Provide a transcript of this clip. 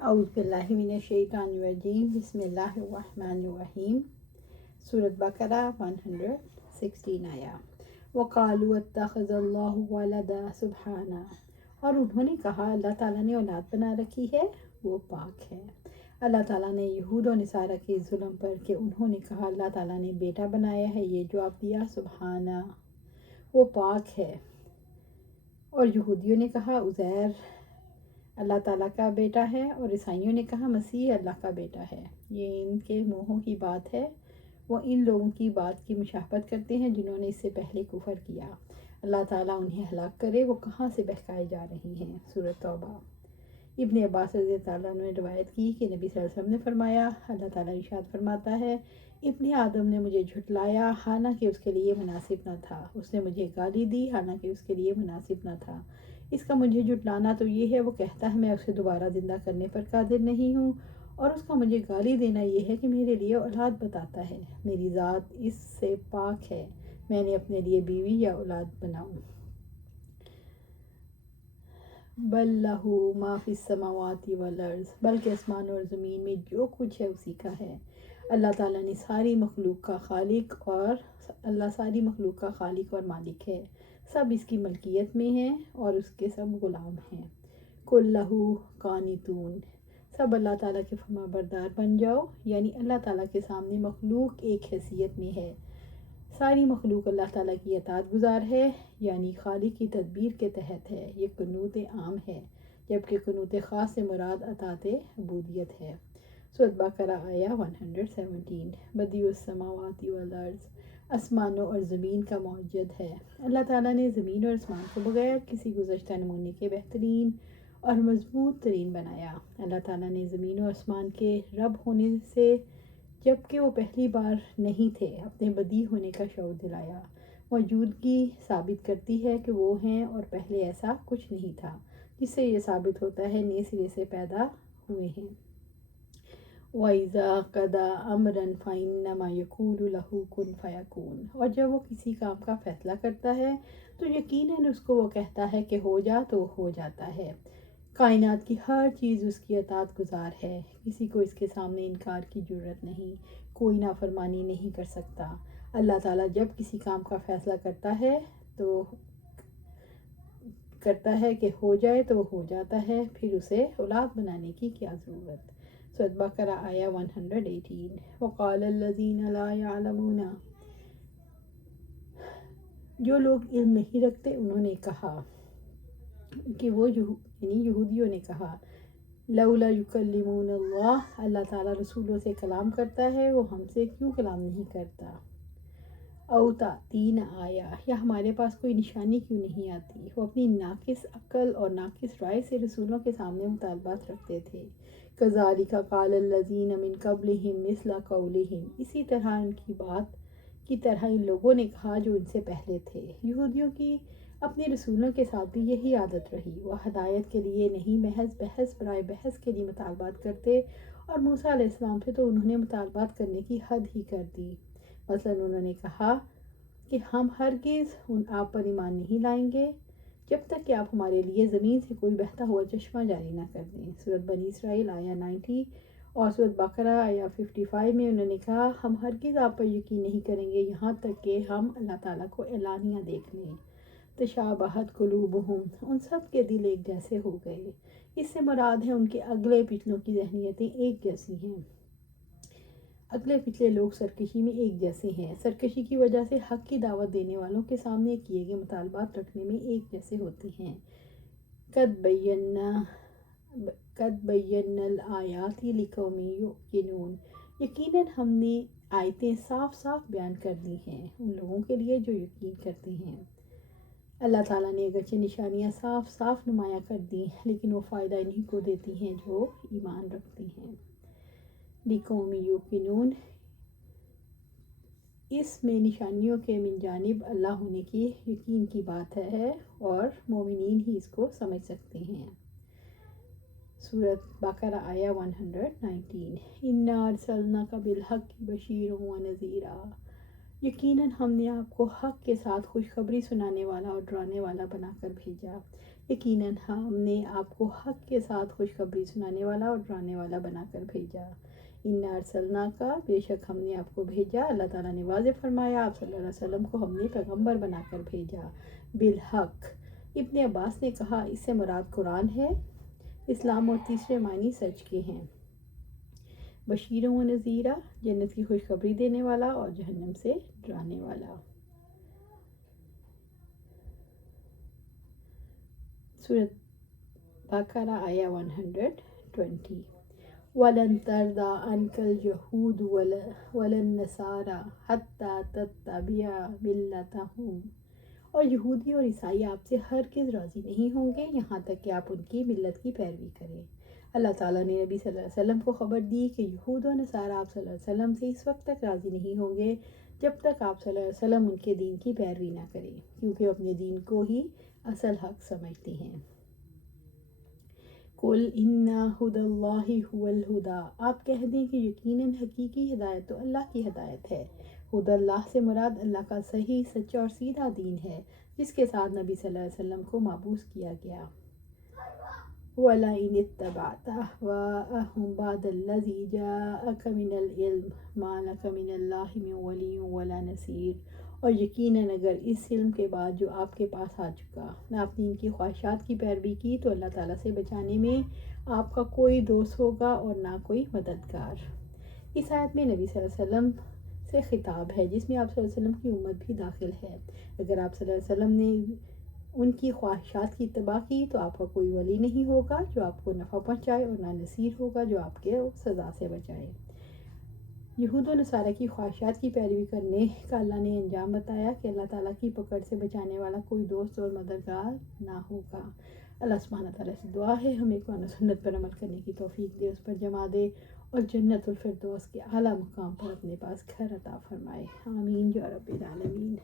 اعوذ باللہ من الشیطان الرجیم بسم اللہ الرحمن الرحیم۔ سورۃ بقرہ 116 آیا۔ وقالوا اتخذ اللہ ولدا سبحانہ، اور انہوں نے کہا اللہ تعالیٰ نے اولاد بنا رکھی ہے، وہ پاک ہے۔ اللہ تعالیٰ نے یہود و نصارہ کے ظلم پر کہ انہوں نے کہا اللہ تعالیٰ نے بیٹا بنایا ہے، یہ جواب دیا سبحانہ، وہ پاک ہے۔ اور یہودیوں نے کہا عزیر اللہ تعالیٰ کا بیٹا ہے، اور عیسائیوں نے کہا مسیح اللہ کا بیٹا ہے۔ یہ ان کے منہوں کی بات ہے، وہ ان لوگوں کی بات کی مشابہت کرتے ہیں جنہوں نے اس سے پہلے کفر کیا۔ اللہ تعالیٰ انہیں ہلاک کرے، وہ کہاں سے بہکائے جا رہی ہیں۔ سورۃ توبہ۔ ابن عباس رضی اللہ عنہ نے روایت کی کہ نبی صلی اللہ علیہ وسلم نے فرمایا، اللہ تعالیٰ ارشاد فرماتا ہے، ابن آدم نے مجھے جھٹلایا حالانکہ اس کے لیے مناسب نہ تھا، اس نے مجھے گالی دی حالانکہ اس کے لیے مناسب نہ تھا۔ اس کا مجھے جھٹلانا تو یہ ہے، وہ کہتا ہے میں اسے دوبارہ زندہ کرنے پر قادر نہیں ہوں، اور اس کا مجھے گالی دینا یہ ہے کہ میرے لیے اولاد بتاتا ہے۔ میری ذات اس سے پاک ہے، میں نے اپنے لیے بیوی یا اولاد بناؤں۔ بل لہ ما فی السماوات والارض، بلکہ آسمان اور زمین میں جو کچھ ہے اسی کا ہے۔ اللہ تعالیٰ نے ساری مخلوق کا خالق اور مالک ہے، سب اس کی ملکیت میں ہیں اور اس کے سب غلام ہیں۔ کل لہ قانتون، سب اللہ تعالیٰ کے فرما بردار بن جاؤ، یعنی اللہ تعالیٰ کے سامنے مخلوق ایک حیثیت میں ہے، ساری مخلوق اللہ تعالیٰ کی اطاعت گزار ہے، یعنی خالق کی تدبیر کے تحت ہے۔ یہ قنوت عام ہے، جبکہ قنوت خاص سے مراد اطاعت عبودیت ہے۔ سورۃ بقرہ آیہ 117۔ بدیع السماوات والارض، آسمانوں اور زمین کا موجد ہے۔ اللہ تعالیٰ نے زمین اور آسمان کو بغیر کسی گزشتہ نمونے کے بہترین اور مضبوط ترین بنایا۔ اللہ تعالیٰ نے زمین و آسمان کے رب ہونے سے، جبکہ وہ پہلی بار نہیں تھے، اپنے بدیع ہونے کا شعور دلایا۔ موجودگی ثابت کرتی ہے کہ وہ ہیں اور پہلے ایسا کچھ نہیں تھا، جس سے یہ ثابت ہوتا ہے نئے سرے سے پیدا ہوئے ہیں۔ وَإِذَا قَضَىٰ أَمْرًا فَإِنَّمَا يَقُولُ لَهُ كُن فَيَكُونُ، اور جب وہ کسی کام کا فیصلہ کرتا ہے تو یقیناً اس کو وہ کہتا ہے کہ ہو جا تو ہو جاتا ہے۔ کائنات کی ہر چیز اس کی اطاعت گزار ہے، کسی کو اس کے سامنے انکار کی جرات نہیں، کوئی نافرمانی نہیں کر سکتا۔ اللہ تعالیٰ جب کسی کام کا فیصلہ کرتا ہے کہ ہو جائے تو ہو جاتا ہے، پھر اسے اولاد بنانے کی کیا ضرورت۔ سورۃ بقرہ آیہ 118۔ وقال الذین لا یعلمون، جو لوگ علم نہیں رکھتے انہوں نے کہا کہ وہ یعنی یہودیوں نے کہا، لولا یکلمون اللہ، اللہ تعالیٰ رسولوں سے کلام کرتا ہے، وہ ہم سے کیوں کلام نہیں کرتا۔ او تأتینا آیہ، یا ہمارے پاس کوئی نشانی کیوں نہیں آتی۔ وہ اپنی ناقص عقل اور ناقص رائے سے رسولوں کے سامنے مطالبات رکھتے تھے۔ کذالک قال الذین من قبلہم مثل قولہم، اسی طرح ان کی بات کی طرح ان لوگوں نے کہا جو ان سے پہلے تھے۔ یہودیوں کی اپنے رسولوں کے ساتھ بھی یہی عادت رہی، وہ ہدایت کے لیے نہیں محض بحث برائے بحث کے لیے مطالبات کرتے، اور موسیٰ علیہ السلام سے تو انہوں نے مطالبات کرنے کی حد ہی کر دی۔ مثلاً انہوں نے کہا کہ ہم ہرگز آپ پر ایمان نہیں لائیں گے جب تک کہ آپ ہمارے لیے زمین سے کوئی بہتا ہوا چشمہ جاری نہ کر دیں۔ سورۃ بنی اسرائیل آیہ 90 اور سورۃ بقرہ آیہ 55 میں انہوں نے کہا ہم ہرگز آپ پر یقین نہیں کریں گے یہاں تک کہ ہم اللہ تعالیٰ کو اعلانیہ دیکھ لیں۔ تشابہت قلوبہم، ان سب کے دل ایک جیسے ہو گئے۔ اس سے مراد ہے ان کے اگلے پچھلوں کی ذہنیتیں ایک جیسی ہیں۔ اگلے پچھلے لوگ سرکشی میں ایک جیسے ہیں، سرکشی کی وجہ سے حق کی دعوت دینے والوں کے سامنے کیے گئے مطالبات رکھنے میں ایک جیسے ہوتے ہیں۔ قد بینا الآیات لقوم یوقنون، یقیناً ہم نے آیتیں صاف صاف بیان کر دی ہیں ان لوگوں کے لیے جو یقین کرتے ہیں۔ اللہ تعالیٰ نے اگرچہ نشانیاں صاف صاف نمایاں کر دی، لیکن وہ فائدہ انہی کو دیتی ہیں جو ایمان رکھتے ہیں۔ لقوم یوقنون، اس میں نشانیوں کے من جانب اللہ ہونے کی یقین کی بات ہے، اور مومنین ہی اس کو سمجھ سکتے ہیں۔ سورۃ بقرہ آیہ 119۔ انا ارسلناک بالحق بشیرا ونذیرا، یقیناً ہم نے آپ کو حق کے ساتھ خوشخبری سنانے والا اور ڈرانے والا بنا کر بھیجا۔ یقیناً ہم نے آپ کو حق کے ساتھ خوشخبری سنانے والا اور ڈرانے والا بنا کر بھیجا۔ اِنَّا ارسلناک، بے شک ہم نے آپ کو بھیجا، اللہ تعالیٰ نے واضح فرمایا، آپ صلی اللہ علیہ وسلم کو ہم نے پیغمبر بنا کر بھیجا، بالحق۔ ابن عباس نے کہا اس سے مراد قرآن ہے، اسلام اور تیسرے معنی سچ کے ہیں، بشیر و نذیرہ، جنت کی خوشخبری دینے والا اور جہنم سے ڈرانے والا۔ سورۃ بقرہ آیہ 120۔ وَلَن تَرْضَىٰ عَنْكَ الْيَهُودُ وَلَا النَّصَارَىٰ حَتَّىٰ تَتَّبِعَ مِلَّتَهُمْ، اور یہودی اور عیسائی آپ سے ہرگز راضی نہیں ہوں گے یہاں تک کہ آپ ان کی ملت کی پیروی کریں۔ اللہ تعالیٰ نے نبی صلی اللہ علیہ وسلم کو خبر دی کہ یہود و نصارہ آپ صلی اللہ علیہ وسلم سے اس وقت تک راضی نہیں ہوں گے جب تک آپ صلی اللہ علیہ وسلم ان کے دین کی پیروی نہ کریں، کیونکہ وہ اپنے دین کو ہی اصل حق سمجھتے ہیں۔ قُلْ إِنَّ هُدَى اللَّهِ هُوَ الْهُدَىٰ، آپ کہہ دیں کہ یقیناً حقیقی ہدایت تو اللہ کی ہدایت ہے۔ ہدی اللہ سے مراد اللہ کا صحیح، سچا اور سیدھا دین ہے جس کے ساتھ نبی صلی اللہ علیہ وسلم کو مبعوث کیا گیا۔ وَلَئِنِ اتَّبَعْتَ أَهْوَاءَهُمْ بَعْدَ الَّذِي جَاءَكَ مِنَ الْعِلْمِ مَا لَكَ مِنَ اللَّهِ مِن وَلِيٍّ وَلَا نَصِيرٍ، اور یقیناً اگر اس علم کے بعد جو آپ کے پاس آ چکا نہ آپ نے ان کی خواہشات کی پیروی کی تو اللہ تعالیٰ سے بچانے میں آپ کا کوئی دوست ہوگا اور نہ کوئی مددگار۔ اس آیت میں نبی صلی اللہ علیہ وسلم سے خطاب ہے جس میں آپ صلی اللہ علیہ وسلم کی امت بھی داخل ہے۔ اگر آپ صلی اللہ علیہ وسلم نے ان کی خواہشات کی اتباع کی تو آپ کا کوئی ولی نہیں ہوگا جو آپ کو نفع پہنچائے اور نہ نصیر ہوگا جو آپ کے سزا سے بچائے۔ یہود و نصارہ کی خواہشات کی پیروی کرنے کا اللہ نے انجام بتایا کہ اللہ تعالیٰ کی پکڑ سے بچانے والا کوئی دوست اور مددگار نہ ہوگا۔ اللہ سبحانہ تعالیٰ سے دعا ہے ہمیں قرآن و سنت پر عمل کرنے کی توفیق دے، اس پر جمع دے اور جنت الفردوس کے اعلیٰ مقام پر اپنے پاس گھر عطا فرمائے، آمین یا رب العالمین۔